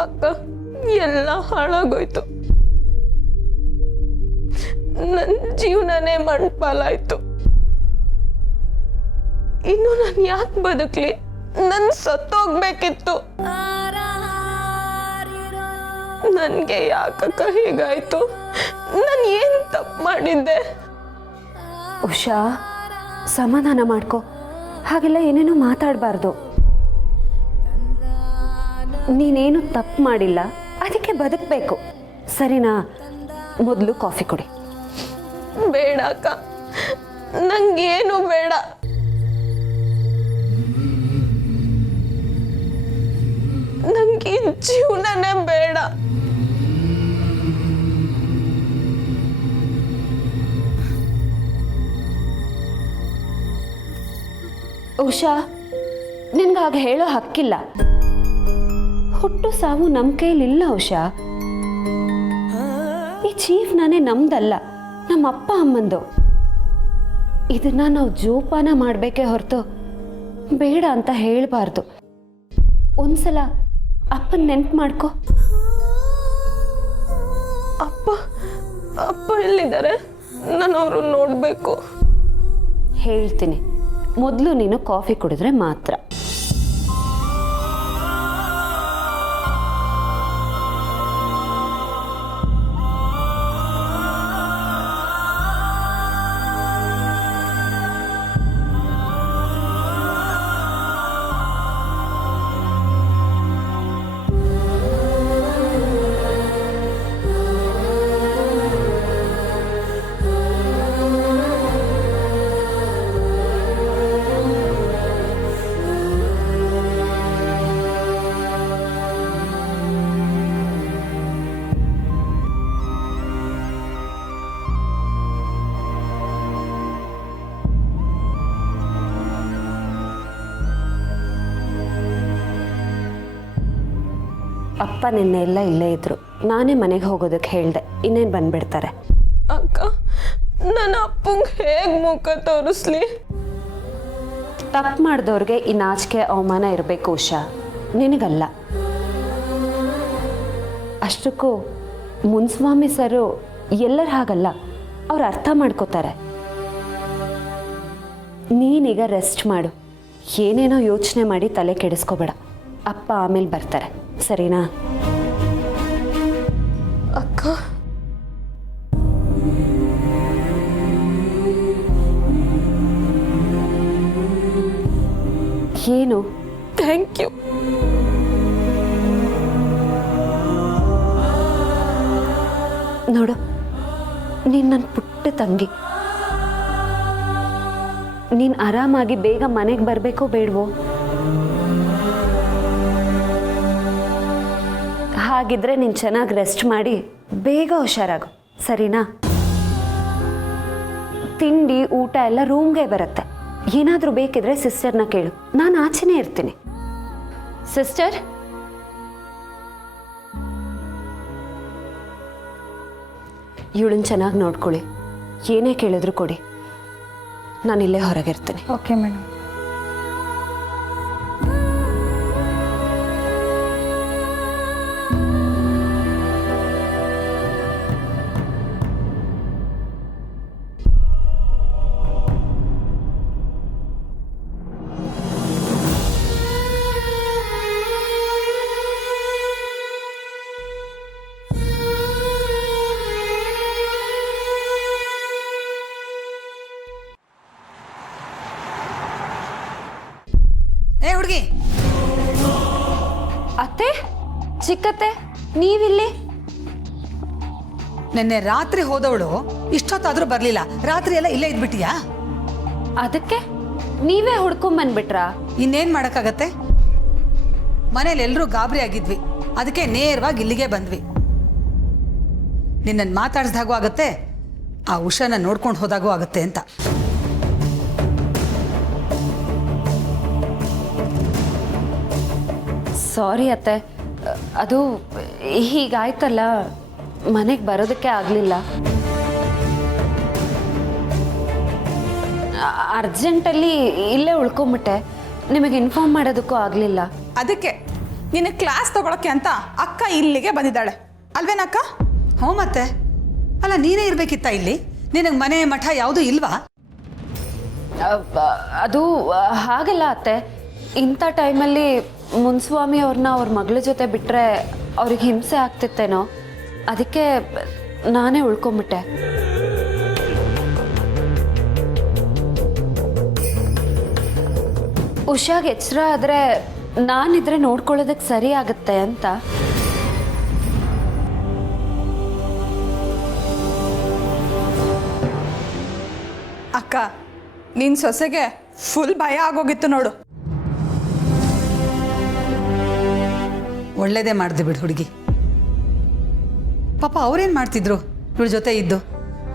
ಅಕ್ಕ ಎಲ್ಲ ಹಾಳಾಗೋಯ್ತು. ನನ್ನ ಜೀವನನೇ ಮಣ್ಪಾಲಾಯ್ತು. ಇನ್ನು ನಾನು ಯಾಕೆ ಬದುಕ್ಲಿ? ನನ್ ಸತ್ತೋಗ್ಬೇಕಿತ್ತು. ನನ್ಗೆ ಯಾಕಕ್ಕ ಹೀಗಾಯ್ತು? ನಾನು ಏನ್ ತಪ್ಪು ಮಾಡಿದ್ದೆ? ಉಷಾ, ಸಮಾಧಾನ ಮಾಡ್ಕೊ. ಹಾಗೆಲ್ಲ ಏನೇನೋ ಮಾತಾಡಬಾರ್ದು. ನೀನೇನು ತಪ್ಪು ಮಾಡಿಲ್ಲ, ಅದಕ್ಕೆ ಬದುಕಬೇಕು, ಸರಿನಾ? ಮೊದಲು ಕಾಫಿ ಕೊಡಿ. ಬೇಡ ಅಕ್ಕ, ನಂಗೇನು ಬೇಡ. ನಂಗೆ ಜೀವನನೇ ಬೇಡ. ಉಷಾ, ನಿನ್ಗಾಗ ಹೇಳೋ ಹಕ್ಕಿಲ್ಲ. ಹುಟ್ಟು ಸಾವು ನಮ್ಮ ಕೈಲಿಲ್ಲ ಉಷಾ. ಈ ಜೀವನನೇ ನಮ್ದಲ್ಲ, ನಮ್ಮ ಅಪ್ಪ ಅಮ್ಮಂದು. ಇದನ್ನ ನಾವು ಜೋಪಾನ ಮಾಡಬೇಕೇ ಹೊರತು ಬೇಡ ಅಂತ ಹೇಳಬಾರ್ದು. ಒಂದ್ಸಲ ಅಪ್ಪನ ನೆನ್ಪು ಮಾಡ್ಕೊ. ಅಪ್ಪ ಅಪ್ಪ ಎಲ್ಲಿದ್ದಾರೆ? ನಾನು ಅವ್ರನ್ನ ನೋಡಬೇಕು. ಹೇಳ್ತೀನಿ, ಮೊದಲು ನೀನು ಕಾಫಿ ಕುಡಿದ್ರೆ ಮಾತ್ರ. ಅಪ್ಪ ನಿನ್ನೆ ಎಲ್ಲ ಇಲ್ಲೇ ಇದ್ರು. ನಾನೇ ಮನೆಗೆ ಹೋಗೋದಕ್ಕೆ ಹೇಳ್ದೆ, ಇನ್ನೇನು ಬಂದ್ಬಿಡ್ತಾರೆ. ಅಕ್ಕ, ನನ್ನ ಅಪ್ಪಂಗೆ ಹೇಗೆ ಮುಖ ತೋರಿಸ್ಲಿ? ತಪ್ಪು ಮಾಡಿದವ್ರಿಗೆ ಈ ನಾಚಿಕೆ ಅವಮಾನ ಇರಬೇಕು ಉಷಾ, ನಿನಗಲ್ಲ. ಅಷ್ಟಕ್ಕೂ ಮುನ್ಸ್ವಾಮಿ ಸರು ಎಲ್ಲರ ಹಾಗಲ್ಲ, ಅವ್ರು ಅರ್ಥ ಮಾಡ್ಕೋತಾರೆ. ನೀನೀಗ ರೆಸ್ಟ್ ಮಾಡು, ಏನೇನೋ ಯೋಚನೆ ಮಾಡಿ ತಲೆ ಕೆಡಿಸ್ಕೋಬೇಡ. ಅಪ್ಪ ಆಮೇಲೆ ಬರ್ತಾರೆ, ಸರಿನಾ? ಅಕ್ಕ, ಏನು? Thank you. ನೋಡು, ನೀನು ನನ್ನ ಪುಟ್ಟ ತಂಗಿ. ನೀನು ಆರಾಮಾಗಿ ಬೇಗ ಮನೆಗೆ ಬರಬೇಕೋ ಬೇಡವೋ? ಹಾಗಿದ್ರೆ ನೀನು ಚೆನ್ನಾಗಿ ರೆಸ್ಟ್ ಮಾಡಿ ಬೇಗ ಹುಷಾರಾಗು, ಸರಿನಾ? ತಿಂಡಿ ಊಟ ಎಲ್ಲ ರೂಮ್ಗೆ ಬರುತ್ತೆ. ಏನಾದರೂ ಬೇಕಿದ್ರೆ ಸಿಸ್ಟರ್ನ ಕೇಳು, ನಾನು ಆಚೆನೇ ಇರ್ತೀನಿ. ಸಿಸ್ಟರ್, ಇವಳನ್ನ ಚೆನ್ನಾಗಿ ನೋಡ್ಕೊಳ್ಳಿ. ಏನೇ ಕೇಳಿದ್ರು ಕೊಡಿ, ನಾನಿಲ್ಲೇ ಹೊರಗಿರ್ತೀನಿ. Okay madam. ಹುಡುಗಿ, ಅತ್ತೆ, ಚಿಕ್ಕತ್ತೆ, ನೀವಿಲ್ಲಿ? ನಿನ್ನೆ ರಾತ್ರಿ ಹೋದವಳು ಇಷ್ಟೊತ್ತಾದ್ರೂ ಬರ್ಲಿಲ್ಲ. ರಾತ್ರಿ ಎಲ್ಲ ಇಲ್ಲೇ ಇದ್ಬಿಟ್ಟಿಯಾ? ಅದಕ್ಕೆ ನೀವೇ ಹುಡ್ಕೊಂಬಂದ್ಬಿಟ್ರಾ? ಇನ್ನೇನ್ ಮಾಡಕ್ಕಾಗತ್ತೆ? ಮನೇಲಿ ಎಲ್ಲರೂ ಗಾಬರಿ ಆಗಿದ್ವಿ, ಅದಕ್ಕೆ ನೇರವಾಗಿ ಇಲ್ಲಿಗೆ ಬಂದ್ವಿ. ನಿನ್ನನ್ನು ಮಾತಾಡಿಸ್ದಾಗೂ ಆಗತ್ತೆ, ಆ ಉಷಾನ ನೋಡ್ಕೊಂಡು ಹೋದಾಗೂ ಆಗತ್ತೆ ಅಂತ. ಸಾರಿ ಅತ್ತೆ, ಅದು ಹೀಗಾಯ್ತಲ್ಲ, ಮನೆಗೆ ಬರೋದಕ್ಕೆ ಆಗಲಿಲ್ಲ. ಅರ್ಜೆಂಟಲ್ಲಿ ಇಲ್ಲೇ ಉಳ್ಕೊಂಬಿಟ್ಟೆ, ನಿಮಗೆ ಇನ್ಫಾರ್ಮ್ ಮಾಡೋದಕ್ಕೂ ಆಗಲಿಲ್ಲ. ಅದಕ್ಕೆ ನಿನ್ನ ಕ್ಲಾಸ್ ತಗೊಳಕ್ಕೆ ಅಂತ ಅಕ್ಕ ಇಲ್ಲಿಗೆ ಬಂದಿದ್ದಾಳೆ ಅಲ್ವೇನಕ್ಕ? ಹ್ಞೂ ಮತ್ತೆ ಅಲ್ಲ ನೀನೇ ಇರ್ಬೇಕಿತ್ತ ಇಲ್ಲಿ? ನಿನಗೆ ಮನೆ ಮಠ ಯಾವುದೂ ಇಲ್ವಾ? ಅದು ಹಾಗಲ್ಲ ಅತ್ತೆ, ಇಂಥ ಟೈಮಲ್ಲಿ ಮುನ್ಸ್ವಾಮಿ ಅವ್ರನ್ನ ಅವ್ರ ಮಗಳ ಜೊತೆ ಬಿಟ್ಟರೆ ಅವ್ರಿಗೆ ಹಿಂಸೆ ಆಗ್ತಿತ್ತೇನೋ, ಅದಕ್ಕೆ ನಾನೇ ಉಳ್ಕೊಂಬಿಟ್ಟೆ. ಉಷಾಗೆ ಎಚ್ಚರ ಆದರೆ ನಾನಿದ್ರೆ ನೋಡ್ಕೊಳ್ಳೋದಕ್ಕೆ ಸರಿ ಆಗುತ್ತೆ ಅಂತ. ಅಕ್ಕ ನಿನ್ನ ಸೊಸೆಗೆ ಫುಲ್ ಭಯ ಆಗೋಗಿತ್ತು ನೋಡು. ಒಳ್ಳೇದೇ ಮಾಡಿದೆ ಬಿಡು ಹುಡುಗಿ. ಪಾಪ ಅವ್ರೇನು ಮಾಡ್ತಿದ್ರು ಇವಳ ಜೊತೆ ಇದ್ದು?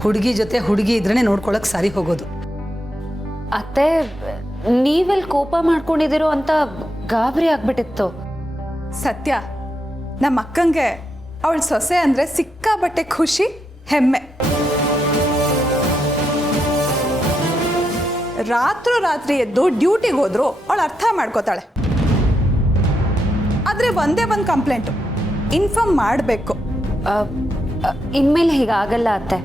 ಹುಡುಗಿ ಇದ್ರೇ ನೋಡ್ಕೊಳಕ್ಕೆ ಸರಿ ಹೋಗೋದು. ಅತ್ತೆ ನೀವೆಲ್ಲಿ ಕೋಪ ಮಾಡ್ಕೊಂಡಿದ್ದೀರೋ ಅಂತ ಗಾಬರಿ ಆಗ್ಬಿಟ್ಟಿತ್ತು. ಸತ್ಯ, ನಮ್ಮ ಅಕ್ಕಂಗೆ ಅವಳ ಸೊಸೆ ಅಂದರೆ ಸಿಕ್ಕಾಬಟ್ಟೆ ಖುಷಿ, ಹೆಮ್ಮೆ. ರಾತ್ರಿ ಎದ್ದು ಡ್ಯೂಟಿಗೆ ಹೋದ್ರು ಅವಳು ಅರ್ಥ ಮಾಡ್ಕೋತಾಳೆ. ಆದರೆ ಒಂದೇ ಒಂದು ಕಂಪ್ಲೇಂಟು, ಇನ್ಫಾರ್ಮ್ ಮಾಡಬೇಕು. ಇನ್ಮೇಲೆ ಹೀಗಾಗಲ್ಲ ಅತ್ತೆ,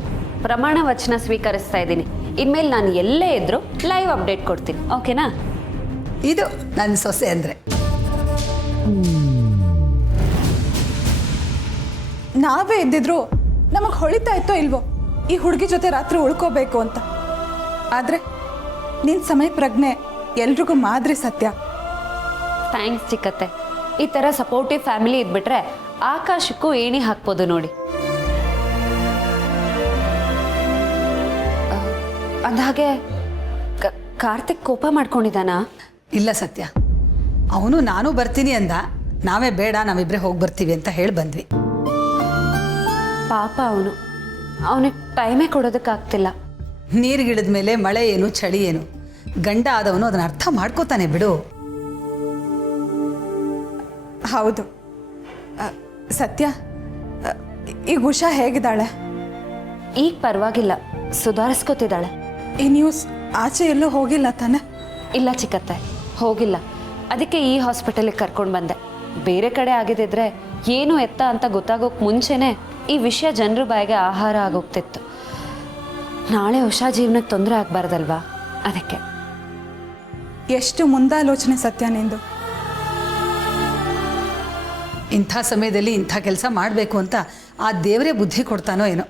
ಪ್ರಮಾಣ ವಚನ ಸ್ವೀಕರಿಸ್ತಾ ಇದ್ದೀನಿ. ಇನ್ಮೇಲೆ ನಾನು ಎಲ್ಲೇ ಇದ್ರೂ ಲೈವ್ ಅಪ್ಡೇಟ್ ಕೊಡ್ತೀನಿ, ಓಕೆನಾ? ಇದು ನನ್ನ ಸೊಸೆ ಅಂದರೆ. ನಾವೇ ಇದ್ದಿದ್ರು ನಮಗೆ ಹೊಳಿತಾ ಇತ್ತೋ ಇಲ್ವೋ ಈ ಹುಡುಗಿ ಜೊತೆ ರಾತ್ರಿ ಉಳ್ಕೋಬೇಕು ಅಂತ. ಆದರೆ ನಿನ್ನ ಸಮಯ ಪ್ರಜ್ಞೆ ಎಲ್ರಿಗೂ ಮಾದರಿ ಸತ್ಯ. ಥ್ಯಾಂಕ್ಸ್ ಚಿಕ್ಕತ್ತೆ. ಈ ಥರ ಸಪೋರ್ಟಿವ್ ಫ್ಯಾಮಿಲಿ ಇದ್ಬಿಟ್ರೆ ಆಕಾಶಕ್ಕೂ ಏಣಿ ಹಾಕ್ಬೋದು ನೋಡಿ. ಅಂದಹಾಗೆ ಕಾರ್ತಿಕ್ ಕೋಪ ಮಾಡ್ಕೊಂಡಿದ್ದಾನಾ? ಇಲ್ಲ ಸತ್ಯ, ಅವನು ನಾನು ಬರ್ತೀನಿ ಅಂದ. ನಾವೇ ಬೇಡ, ನಾವಿಬ್ಬರೇ ಹೋಗಿ ಬರ್ತೀವಿ ಅಂತ ಹೇಳಿ ಬಂದ್ವಿ. ಪಾಪ ಅವನಿಗೆ ಟೈಮೇ ಕೊಡೋದಕ್ಕಾಗ್ತಿಲ್ಲ. ನೀರಿಗಿಳಿದ ಮೇಲೆ ಮಳೆ ಏನು ಚಳಿ ಏನು, ಗಂಡ ಆದವನು ಅದನ್ನ ಅರ್ಥ ಮಾಡ್ಕೋತಾನೆ ಬಿಡು. ಹೌದು ಸತ್ಯ. ಈಗ ಉಷಾ ಹೇಗಿದ್ದಾಳೆ? ಈಗ ಪರವಾಗಿಲ್ಲ, ಸುಧಾರಿಸ್ಕೋತಿದ್ದಾಳೆ. ಈ ನ್ಯೂಸ್ ಆಚೆ ಎಲ್ಲೂ ಹೋಗಿಲ್ಲ ತಾನೆ? ಇಲ್ಲ ಚಿಕ್ಕತ್ತೆ, ಹೋಗಿಲ್ಲ. ಅದಕ್ಕೆ ಈ ಹಾಸ್ಪಿಟಲಿಗೆ ಕರ್ಕೊಂಡು ಬಂದೆ. ಬೇರೆ ಕಡೆ ಆಗಿದ್ದಿದ್ರೆ ಏನು ಎತ್ತ ಅಂತ ಗೊತ್ತಾಗೋಕೆ ಮುಂಚೆನೇ ಈ ವಿಷಯ ಜನರ ಬಾಯಿಗೆ ಆಹಾರ ಆಗೋಗ್ತಿತ್ತು. ನಾಳೆ ಉಷಾ ಜೀವನಕ್ಕೆ ತೊಂದರೆ ಆಗಬಾರ್ದಲ್ವಾ, ಅದಕ್ಕೆ. ಎಷ್ಟು ಮುಂದಾಲೋಚನೆ ಸತ್ಯ ನಿಂದು. ಇಂಥ ಸಮಯದಲ್ಲಿ ಇಂಥ ಕೆಲಸ ಮಾಡಬೇಕು ಅಂತ ಆ ದೇವರೇ ಬುದ್ಧಿ ಕೊಡ್ತಾನೋ ಏನೋ.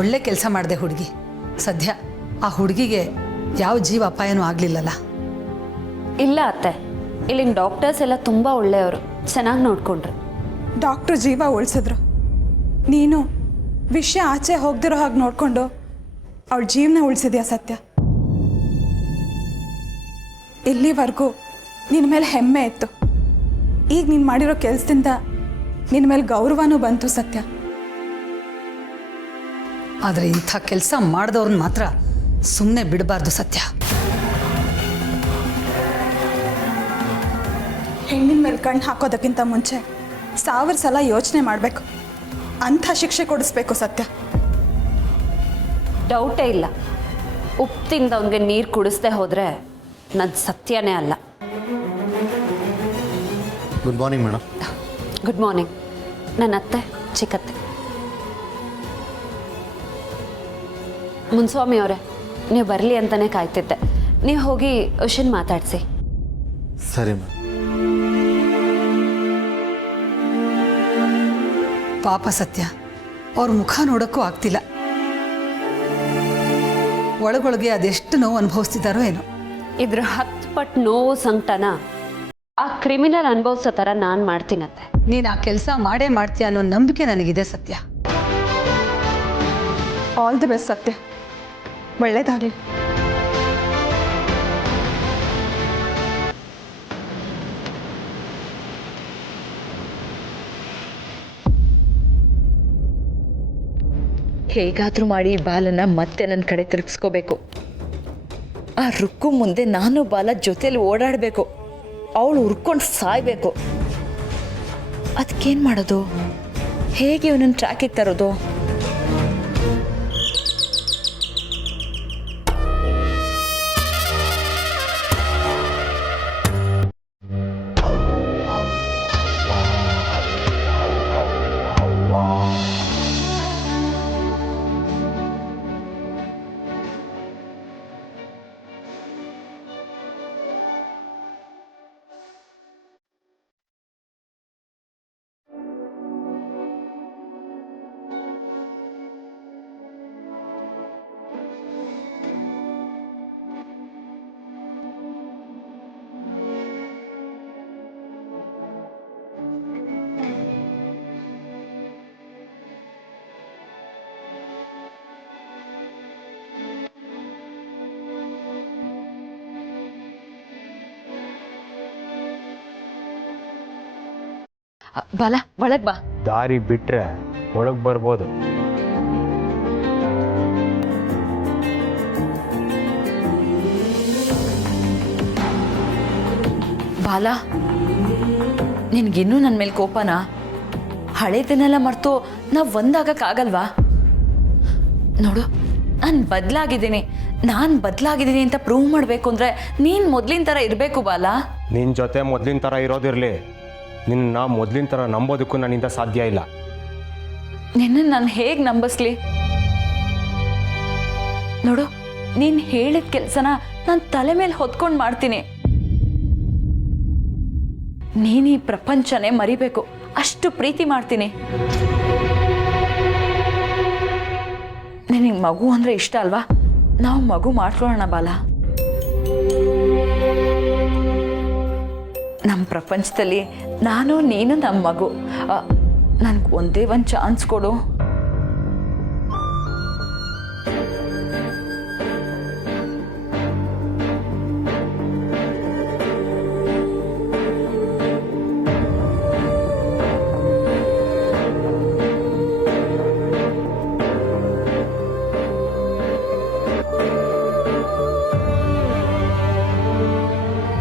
ಒಳ್ಳೆ ಕೆಲಸ ಮಾಡಿದೆ ಹುಡುಗಿ. ಸದ್ಯ ಆ ಹುಡುಗಿಗೆ ಯಾವ ಜೀವ ಅಪಾಯನೂ ಆಗಲಿಲ್ಲಲ್ಲ? ಇಲ್ಲ ಅತ್ತೆ, ಇಲ್ಲಿನ ಡಾಕ್ಟರ್ಸ್ ಎಲ್ಲ ತುಂಬ ಒಳ್ಳೆಯವರು, ಚೆನ್ನಾಗಿ ನೋಡ್ಕೊಂಡ್ರು. ಡಾಕ್ಟ್ರು ಜೀವ ಉಳಿಸಿದ್ರು. ನೀನು ವಿಷಯ ಆಚೆ ಹೋಗ್ದಿರೋ ಹಾಗೆ ನೋಡಿಕೊಂಡು ಅವಳ ಜೀವನ ಉಳಿಸಿದ್ಯಾ ಸತ್ಯ. ಇಲ್ಲಿವರೆಗೂ ನಿನ್ನ ಮೇಲೆ ಹೆಮ್ಮೆ ಇತ್ತು. ಈಗ ನೀನು ಮಾಡಿರೋ ಕೆಲಸದಿಂದ ನಿನ್ನ ಮೇಲೆ ಗೌರವನೂ ಬಂತು ಸತ್ಯ. ಆದರೆ ಇಂಥ ಕೆಲಸ ಮಾಡಿದವ್ರನ್ನ ಮಾತ್ರ ಸುಮ್ಮನೆ ಬಿಡಬಾರ್ದು ಸತ್ಯ. ಹೆಣ್ಣಿನ ಮೇಲೆ ಕಣ್ಣು ಹಾಕೋದಕ್ಕಿಂತ ಮುಂಚೆ 1000 ಸಲ ಯೋಚನೆ ಮಾಡಬೇಕು. ಅಂಥ ಶಿಕ್ಷೆ ಕೊಡಿಸ್ಬೇಕು ಸತ್ಯ. ಡೌಟೇ ಇಲ್ಲ, ಉಪ್ಪು ತಿಂದವನಿಗೆ ನೀರು ಕುಡಿಸ್ದೆ ಹೋದರೆ ನನ್ನ ಸತ್ಯನೇ ಅಲ್ಲ. Good morning madam. Good morning. ನನ್ನ ಅತ್ತೆ ಚಿಕ್ಕತ್ತೆ. ಮುನ್ಸ್ವಾಮಿ ಅವರೇ, ನೀವು ಬರಲಿ ಅಂತಲೇ ಕಾಯ್ತಿದ್ದೆ. ನೀವು ಹೋಗಿ ಉಷನ್ ಮಾತಾಡಿಸಿ. ಸರಿ ಮ್ಯಾಮ್. ಪಾಪ ಸತ್ಯ, ಅವ್ರ ಮುಖ ನೋಡೋಕ್ಕೂ ಆಗ್ತಿಲ್ಲ. ಒಳಗೊಳಗೆ ಅದೆಷ್ಟು ನೋವು ಅನುಭವಿಸ್ತಿದ್ದಾರೋ ಏನೋ. ಇದ್ರ 10 ಪಟ್ಟು ನೋವು ಸಂಕಟನ ಆ ಕ್ರಿಮಿನಲ್ ಅನುಭವಿಸೋ ಥರ ನಾನು ಮಾಡ್ತೀನತ್ತೆ. ನೀನು ಆ ಕೆಲಸ ಮಾಡೇ ಮಾಡ್ತೀಯ ಅನ್ನೋ ನಂಬಿಕೆ ನನಗಿದೆ ಸತ್ಯ. ಆಲ್ ದಿ ಬೆಸ್ಟ್ ಸತ್ಯ, ಒಳ್ಳೇದಾಗಲಿ. ಹೇಗಾದರೂ ಮಾಡಿ ಬಾಲನ ಮತ್ತೆ ನನ್ನ ಕಡೆ ತಿರುಗಿಸ್ಕೋಬೇಕು. ಆ ರುಕ್ಕು ಮುಂದೆ ನಾನು ಬಾಲ ಜೊತೆಲಿ ಓಡಾಡಬೇಕು. ಅವಳು ಹುರ್ಕೊಂಡು ಸಾಯ್ಬೇಕು. ಅದಕ್ಕೇನು ಮಾಡೋದು? ಹೇಗೆ ಇವನನ್ನು ಟ್ರ್ಯಾಕಿಗೆ ತರೋದು? ಬಾಲ ಒಳಗ್ ಬಾ. ದಾರಿ ಬಿಟ್ರೆ ಒಳಗೆ ಬರ್ಬೋದು. ಬಾಲ, ನಿನ್ಗಿನ್ನೂ ನನ್ನ ಮೇಲೆ ಕೋಪನಾ? ಹಳೇದನ್ನೆಲ್ಲ ಮರೆತು ನಾವು ಒಂದಾಗಕ್ಕಾಗಲ್ವಾ? ನೋಡು, ನಾನು ಬದಲಾಗಿದ್ದೀನಿ ಅಂತ ಪ್ರೂವ್ ಮಾಡಬೇಕು ಅಂದರೆ ನೀನು ಮೊದಲಿನ ಥರ ಇರಬೇಕು ಬಾಲ. ನಿನ್ನ ಜೊತೆ ಮೊದಲಿನ ಥರ ಇರೋದಿರಲಿ, ನಿನ್ನ ಮೊದಲಿನ ಥರ ನಂಬೋದಕ್ಕೂ ನನ್ನಿಂದ ಸಾಧ್ಯ ಇಲ್ಲ. ನಿನ್ನ ನಾನು ಹೇಗೆ ನಂಬಿಸ್ಲಿ? ನೋಡು, ನೀನು ಹೇಳಿದ ಕೆಲಸನ ನಾನು ತಲೆ ಮೇಲೆ ಹೊತ್ಕೊಂಡು ಮಾಡ್ತೀನಿ. ನೀನು ಈ ಪ್ರಪಂಚನೇ ಮರಿಬೇಕು, ಅಷ್ಟು ಪ್ರೀತಿ ಮಾಡ್ತೀನಿ. ನಿನಗೆ ಮಗು ಅಂದರೆ ಇಷ್ಟ ಅಲ್ವಾ? ನಾವು ಮಗು ಮಾಡ್ಕೊಳ್ಳೋಣ ಬಾಲ. ನಮ್ಮ ಪ್ರಪಂಚದಲ್ಲಿ ನಾನು ನೀನು ನಮ್ಮ ಮಗು. ನನಗೆ ಒಂದೇ ಒಂದು ಚಾನ್ಸ್ ಕೊಡು.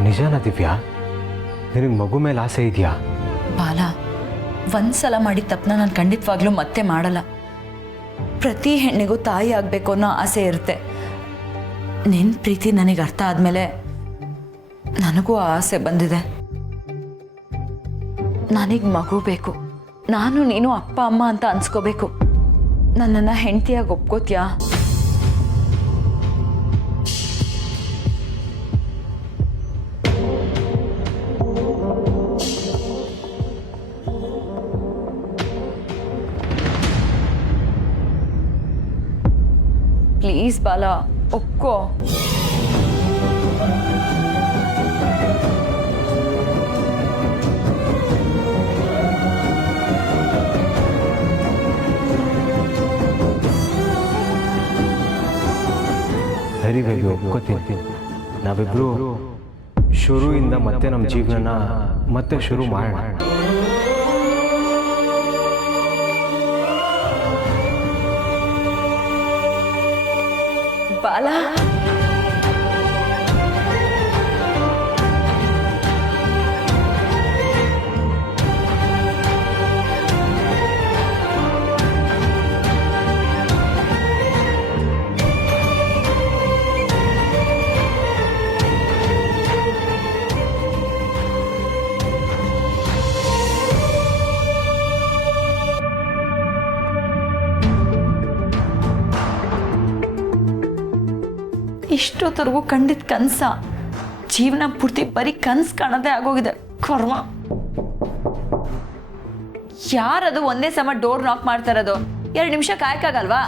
ನಿಜನಾ ದಿವ್ಯಾ? ನಿನಗೆ ಮಗು ಮೇಲೆ ಆಸೆ ಇದೆಯಾ? ಬಾಲ, ಒಂದ್ಸಲ ಮಾಡಿದ ತಪ್ಪನ್ನ ನಾನು ಖಂಡಿತವಾಗ್ಲೂ ಮತ್ತೆ ಮಾಡಲ್ಲ. ಪ್ರತಿ ಹೆಣ್ಣಿಗೂ ತಾಯಿ ಆಗಬೇಕು ಅನ್ನೋ ಆಸೆ ಇರುತ್ತೆ. ನಿನ್ನ ಪ್ರೀತಿ ನನಗೆ ಅರ್ಥ ಆದಮೇಲೆ ನನಗೂ ಆ ಆಸೆ ಬಂದಿದೆ. ನನಗೆ ಮಗು ಬೇಕು. ನಾನು ನೀನು ಅಪ್ಪ ಅಮ್ಮ ಅಂತ ಅನ್ಸ್ಕೋಬೇಕು. ನನ್ನನ್ನು ಹೆಂಡತಿಯಾಗಿ ಒಪ್ಕೋತೀಯಾ? ಪ್ಲೀಸ್ ಬಾಲ, ಒಪ್ಕೋ. ಸರಿ ಬೇಬಿ, ಒಪ್ಕೋತೀನಿ. ನಾವಿಬ್ರು ಶುರುವಿಂದ ಮತ್ತೆ ನಮ್ಮ ಜೀವನ ಮತ್ತೆ ಶುರು ಮಾಡೋಣ. ಬಾಲ, ಇಷ್ಟೊತ್ತರೆಗೂ ಕಂಡಿದ್ದ ಕನಸ ಜೀವನ ಪೂರ್ತಿ ಬರೀ ಕನಸು ಕಾಣೋದೇ ಆಗೋಗಿದೆ. ಕರ್ಮ. ಯಾರದು ಒಂದೇ ಸಮ ಡೋರ್ ನಾಕ್ ಮಾಡ್ತಾ ಇರೋದು? 2 ನಿಮಿಷ ಕಾಯಕ್ಕಾಗಲ್ವಾ?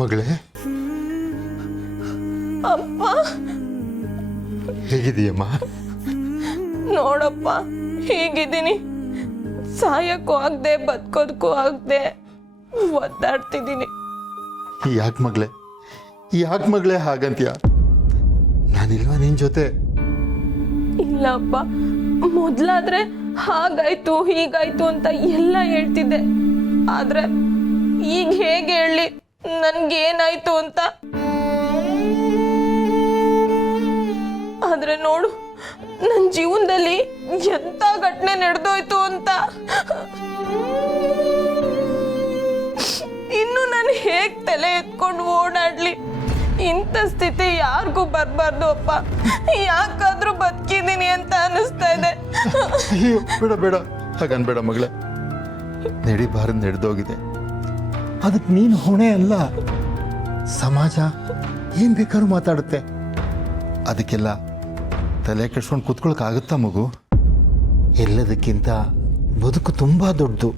ಮಗಳೇ, ಅಪ್ಪ, ಹೇಗಿದೀಯಮ್ಮ? ನೋಡಪ್ಪ, ಹೀಗಿದ್ದೀನಿ. ಸಾಯಕ್ಕೂ ಆಗದೆ ಬದುಕೋದಕ್ಕೂ ಆಗದೆ ಒದ್ದಾಡ್ತಿದ್ದೀನಿ. ಯಾಕೆ ಮಗಳೇ ಹಾಗಂತೀಯ? ನಾನಿಲ್ವಾ ನಿನ್ ಜೊತೆ? ಇಲ್ಲಪ್ಪ, ಮೊದಲಾದ್ರೆ ಹಾಗಾಯ್ತು ಹೀಗಾಯ್ತು ಅಂತ ಎಲ್ಲ ಹೇಳ್ತಿದ್ದೆ. ಆದ್ರೆ ಈಗ ಹೇಗೆ ಹೇಳಿ ನನ್ಗೇನಾಯ್ತು ಅಂತ? ಆದ್ರೆ ನೋಡು, ನನ್ನ ಜೀವನದಲ್ಲಿ ಎಂತ ಘಟನೆ ನಡೆದೋಯ್ತು ಅಂತ. ಇನ್ನು ನಾನು ಹೇಗ್ ತಲೆ ಎತ್ಕೊಂಡು ಓಡಾಡ್ಲಿ? ಇಂಥ ಸ್ಥಿತಿ ಯಾರಿಗೂ ಬರಬಾರ್ದು ಅಪ್ಪ. ಯಾಕಾದ್ರೂ ಬದುಕಿದ್ದೀನಿ ಅಂತ ಅನಿಸ್ತಾ ಇದೆ. ಅಯ್ಯೋ, ಬೇಡ ಹಾಗನ್ಬೇಡ ಮಗಳೇ. ನಡಿಬಾರದು ನಡೆದೋಗಿದೆ. ಅದಕ್ಕೆ ನೀನು ಹೊಣೆ ಅಲ್ಲ. ಸಮಾಜ ಏನ್ ಬೇಕಾದ್ರೂ ಮಾತಾಡುತ್ತೆ. ಅದಕ್ಕೆಲ್ಲ ತಲೆ ಕೆಡ್ಸ್ಕೊಂಡು ಕೂತ್ಕೊಳಕ್ಕಾಗುತ್ತಾ ಮಗು? ಎಲ್ಲದಕ್ಕಿಂತ ಬದುಕು ತುಂಬ ದೊಡ್ಡದು.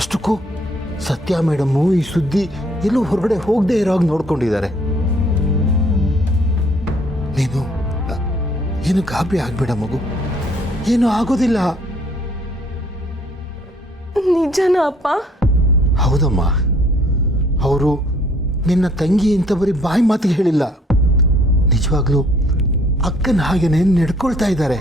ಅಷ್ಟಕ್ಕೂ ಸತ್ಯ ಮೇಡಮ್ಮು ಈ ಸುದ್ದಿ ಎಲ್ಲೂ ಹೊರಗಡೆ ಹೋಗದೆ ಇರೋವಾಗ ನೋಡ್ಕೊಂಡಿದ್ದಾರೆ. ನೀನು ಏನು ಗಾಬರಿ ಆಗ್ಬೇಡ ಮಗು, ಏನು ಆಗೋದಿಲ್ಲ. ನಿಜನಾ ಅಪ್ಪ? ಹೌದಮ್ಮ, ಅವರು ನಿನ್ನ ತಂಗಿ ಅಂತ ಬರೀ ಬಾಯಿ ಮಾತಿಗೆ ಹೇಳಿಲ್ಲ, ನಿಜವಾಗ್ಲೂ ಅಕ್ಕನ ಹಾಗೇನೆ ನಡ್ಕೊಳ್ತಾ ಇದ್ದಾರೆ.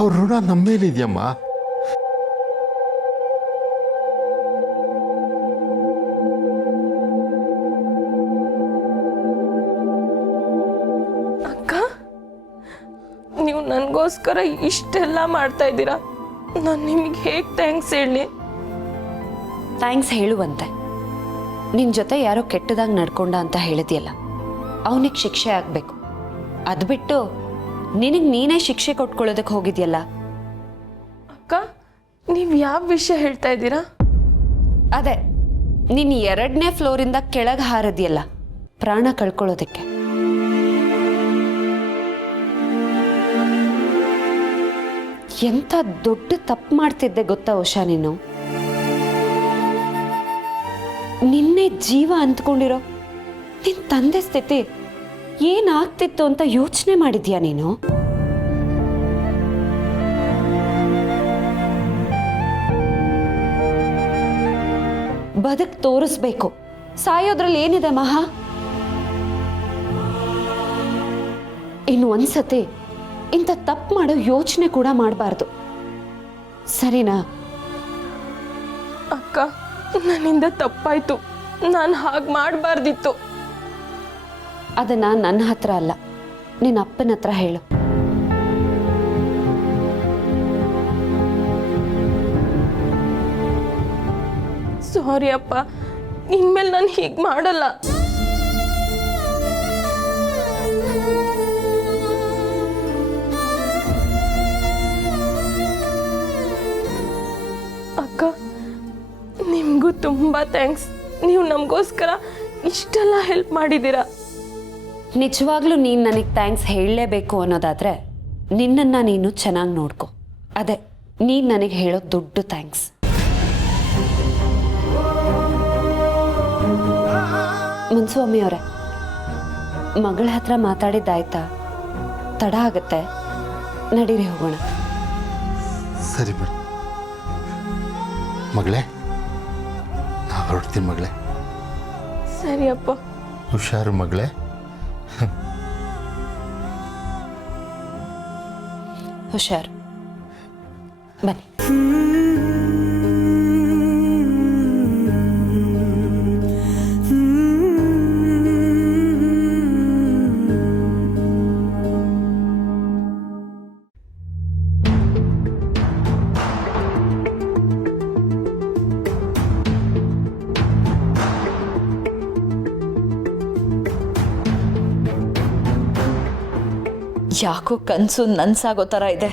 ಅವ್ರ ಋಣ ನಮ್ಮ ಮೇಲಿದೆಯಮ್ಮ. ಅಕ್ಕ, ನೀವು ನನಗೋಸ್ಕರ ಇಷ್ಟೆಲ್ಲ ಮಾಡ್ತಾ ಇದ್ದೀರಾ, ನಾನು ನಿಮಗೆ ಹೇಗೆ ಥ್ಯಾಂಕ್ಸ್ ಹೇಳಿ? ಥ್ಯಾಂಕ್ಸ್ ಹೇಳುವಂತೆ. ನಿನ್ನ ಜೊತೆ ಯಾರೋ ಕೆಟ್ಟದಾಗಿ ನಡ್ಕೊಂಡ ಅಂತ ಹೇಳಿದ್ಯಲ್ಲ, ಅವನಿಗೆ ಶಿಕ್ಷೆ ಆಗಬೇಕು. ಅದು ಬಿಟ್ಟು ನಿನಗೆ ನೀನೇ ಶಿಕ್ಷೆ ಕೊಟ್ಕೊಳ್ಳೋದಕ್ಕೆ ಹೋಗಿದ್ಯಲ್ಲ. ಅಕ್ಕ, ನೀವು ಯಾವ ವಿಷಯ ಹೇಳ್ತಾ ಇದ್ದೀರಾ? ಅದೇ ನೀನು 2ನೇ ಫ್ಲೋರಿಂದ ಕೆಳಗೆ ಹಾರದಿಯಲ್ಲ, ಪ್ರಾಣ ಕಳ್ಕೊಳ್ಳೋದಕ್ಕೆ. ಎಂಥ ದೊಡ್ಡ ತಪ್ಪು ಮಾಡ್ತಿದ್ದೆ ಗೊತ್ತಾ ಉಷಾ ನೀನು? ನಿನ್ನೆ ಜೀವ ಅಂದ್ಕೊಂಡಿರೋ ನಿನ್ನ ತಂದೆ ಸ್ಥಿತಿ ಏನಾಗ್ತಿತ್ತು ಅಂತ ಯೋಚನೆ ಮಾಡಿದ್ಯಾ ನೀನು? ಬದುಕು ತೋರಿಸ್ಬೇಕು, ಸಾಯೋದ್ರಲ್ಲಿ ಏನಿದೆ ಮಹಾ? ಇನ್ನು ಒಂದ್ಸತಿ ಇಂಥ ತಪ್ಪು ಮಾಡೋ ಯೋಚನೆ ಕೂಡ ಮಾಡಬಾರ್ದು, ಸರಿನಾ? ಅಕ್ಕ, ನನ್ನಿಂದ ತಪ್ಪಾಯ್ತು, ನಾನು ಹಾಗೆ ಮಾಡಬಾರ್ದಿತ್ತು. ಅದನ್ನ ನನ್ನ ಹತ್ರ ಅಲ್ಲ, ನಿನ್ನ ಅಪ್ಪನ ಹತ್ರ ಹೇಳು. ಸಾರಿ ಅಪ್ಪ, ಇನ್ಮೇಲೆ ನಾನು ಹೀಗೆ ಮಾಡಲ್ಲ. ಅಕ್ಕ, ನಿಮಗೂ ತುಂಬ ಥ್ಯಾಂಕ್ಸ್. ನೀವು ನಮಗೋಸ್ಕರ ಇಷ್ಟೆಲ್ಲ ಹೆಲ್ಪ್ ಮಾಡಿದ್ದೀರಾ. ನಿಜವಾಗ್ಲೂ ನೀನು ನನಗೆ ಥ್ಯಾಂಕ್ಸ್ ಹೇಳಲೇಬೇಕು ಅನ್ನೋದಾದ್ರೆ ನಿನ್ನನ್ನು ನೀನು ಚೆನ್ನಾಗಿ ನೋಡ್ಕೊ. ಅದೇ ನೀನು ನನಗೆ ಹೇಳೋ ದೊಡ್ಡ ಥ್ಯಾಂಕ್ಸ್. ಮುನ್ಸ್ವಾಮಿ ಅವರೇ, ಮಗಳ ಹತ್ರ ಮಾತಾಡಿದ್ದಾಯ್ತಾ? ತಡ ಆಗುತ್ತೆ, ನಡೀರಿ ಹೋಗೋಣ. ಸರಿ ಮೇಡಮ್. ಮಗಳೇ, ನಾ ಹೊರಡ್ತೀನಿ ಮಗಳೇ. ಸರಿ ಅಪ್ಪ. ಹುಷಾರು ಮಗಳೇ. ಹುಷಾರು, ಬನ್ನಿ. ಯಾಕೋ ಕನಸು ನನ್ಸಾಗೋ ಥರ ಇದೆ.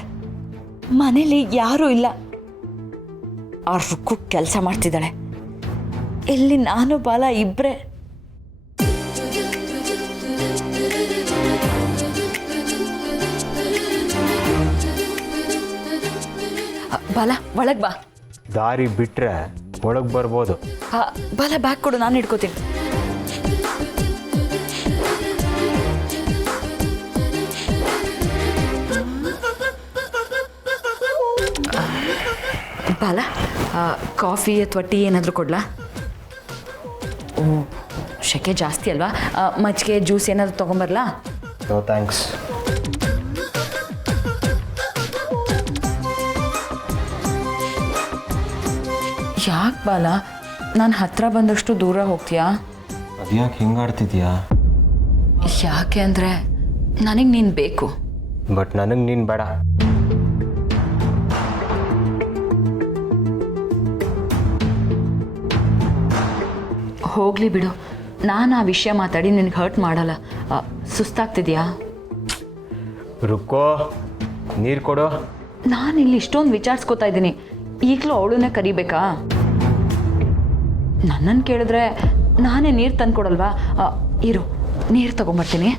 ಮನೇಲಿ ಯಾರೂ ಇಲ್ಲ, ಆ ರುಕ್ಕು ಕೆಲಸ ಮಾಡ್ತಿದ್ದಾಳೆ, ಇಲ್ಲಿ ನಾನು ಬಾಲ ಇಬ್ಬರೇ. ಬಾಲ ಒಳಗೆ ಬಾ. ದಾರಿ ಬಿಟ್ರೆ ಒಳಗೆ ಬರ್ಬೋದು. ಬಾಲ ಬ್ಯಾಗ್ ಕೊಡು, ನಾನು ಹಿಡ್ಕೋತೀನಿ. ಬಾಲ, ಕಾಫಿ ಅಥವಾ ಟೀ ಏನಾದರೂ ಕೊಡ್ಲಾ? ಓ, ಶೆಕೆ ಜಾಸ್ತಿ ಅಲ್ವಾ? ಮಜ್ಜಿಗೆ ಜ್ಯೂಸ್ ಏನಾದರೂ ತೊಗೊಂಬರ್ಲಾ? No thanks. ಯಾಕೆ ಬಾಲ, ನಾನು ಹತ್ರ ಬಂದಷ್ಟು ದೂರ ಹೋಗ್ತೀಯಾ? ಅದ್ಯಾಕೆ ಹಿಂಗಾಡ್ತಿದ್ಯಾ? ಯಾಕೆ ಅಂದರೆ ನನಗೆ ನೀನು ಬೇಕು. ಬಟ್ ನನಗೆ ನೀನು ಬೇಡ. ಹೋಗಲಿ ಬಿಡು, ನಾನು ಆ ವಿಷಯ ಮಾತಾಡಿ ನಿನಗೆ ಹರ್ಟ್ ಮಾಡಲ್ಲ. ಸುಸ್ತಾಗ್ತಿದ್ಯಾ? ರುಕ್ಕೋ, ನೀರು ಕೊಡು. ನಾನು ಇಲ್ಲಿ ಇಷ್ಟೊಂದು ವಿಚಾರಿಸ್ಕೋತಾ ಇದ್ದೀನಿ, ಈಗಲೂ ಅವಳನ್ನೇ ಕರಿಬೇಕಾ? ನನ್ನನ್ನು ಕೇಳಿದ್ರೆ ನಾನೇ ನೀರು ತಂದು ಕೊಡಲ್ವಾ? ಇರು, ನೀರು ತಗೊಂಬರ್ತೀನಿ.